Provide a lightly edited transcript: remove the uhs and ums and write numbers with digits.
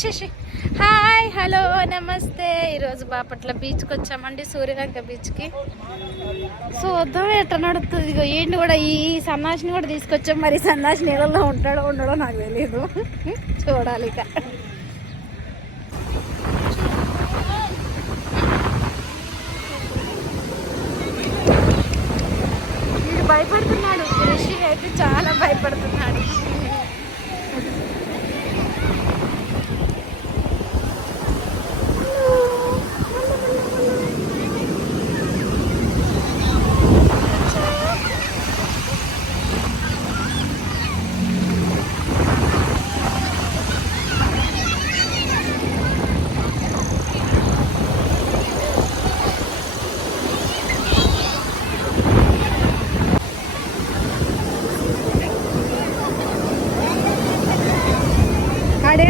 Shashi. Hi, hello, నమస్తే. ఈరోజు బాపట్ల బీచ్కి వచ్చామండి, సూర్యలంక బీచ్కి. సో వద్దాం ఎట్లా నడుస్తుంది. ఇగో ఏంటి కూడా ఈ సన్నాసిని కూడా తీసుకొచ్చాం. మరి సన్నాసి నీళ్ళలో ఉంటాడో ఉండడో నాకు తెలియదు, చూడాలి ఇక. వీడు భయపడుతున్నాడు, రిషి అయితే చాలా భయపడుతున్నాడు. అడే